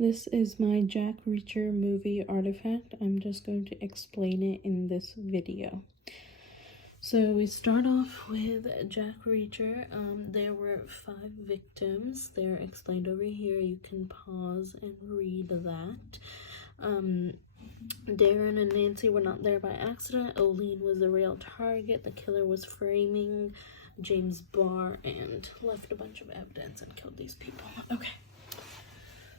This is my Jack Reacher movie artifact. I'm just going to explain it in this video. So we start off with Jack Reacher. There were 5 victims. They're explained over here. You can pause and read that. Darren and Nancy were not there by accident. Olene was the real target. The killer was framing James Barr and left a bunch of evidence and killed these people. Okay.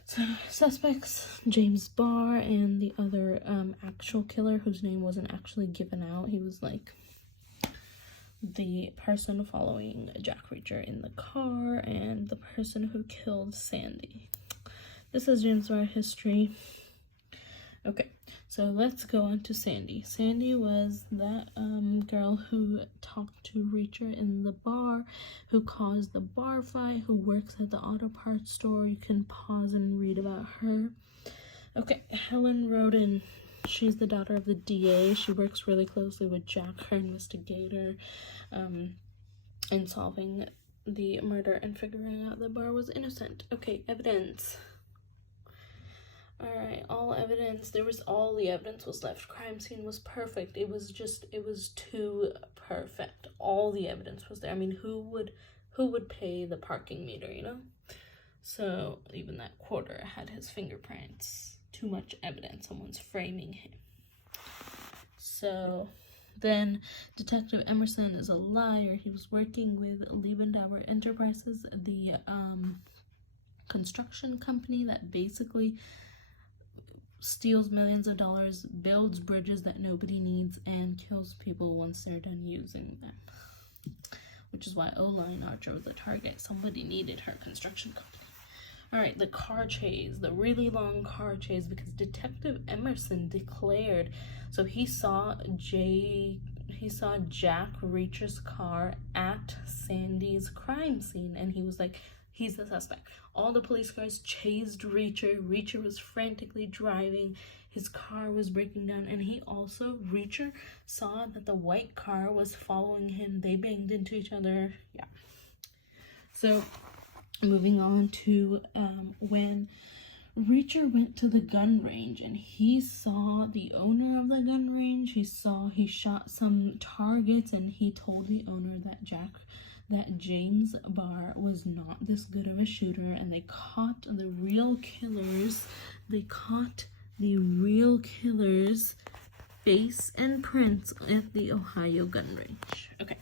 So, suspects, James Barr and the other actual killer whose name wasn't actually given out. He was like the person following Jack Reacher in the car and the person who killed Sandy. This is James Barr history. Okay, so let's go on to Sandy. Sandy was that girl who talked to Reacher in the bar, who caused the bar fight, who works at the auto parts store. You can pause and read about her. Okay, Helen Rodin. She's the daughter of the DA. She works really closely with Jack, her investigator, in solving the murder and figuring out that Barr was innocent. Okay, evidence. Alright, all the evidence was left. Crime scene was perfect. It was too perfect. All the evidence was there. I mean, who would pay the parking meter, you know? So, even that quarter had his fingerprints. Too much evidence. Someone's framing him. So, then Detective Emerson is a liar. He was working with Liebendauer Enterprises, the construction company that basically steals millions of dollars, builds bridges that nobody needs, and kills people once they're done using them. Which is why Olene Archer was the target. Somebody needed her construction company. Alright, the car chase, the really long car chase, because Detective Emerson declared, so he saw Jack Reacher's car at Sandy's crime scene, and he was like, he's the suspect. All the police cars chased Reacher. Reacher was frantically driving. His car was breaking down. And Reacher saw that the white car was following him. They banged into each other. Yeah. So, moving on to when Reacher went to the gun range and he saw the owner of the gun range. He shot some targets and he told the owner that James Barr was not this good of a shooter, and they caught the real killers. They caught the real killers' face and prints at the Ohio gun range. Okay,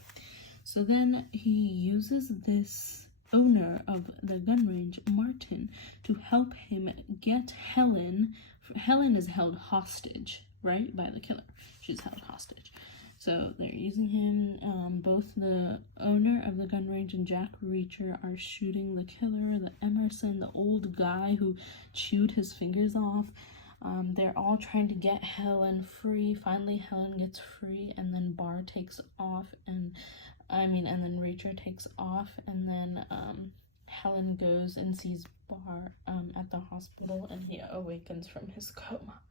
so then he uses this owner of the gun range, Martin, to help him get Helen. Helen is held hostage, right, by the killer. She's held hostage. So they're using him. Both the owner of the gun range and Jack Reacher are shooting the killer, the Emerson, the old guy who chewed his fingers off. They're all trying to get Helen free. Finally, Helen gets free, and then Barr takes off, and then Reacher takes off, and then Helen goes and sees Barr at the hospital, and he awakens from his coma.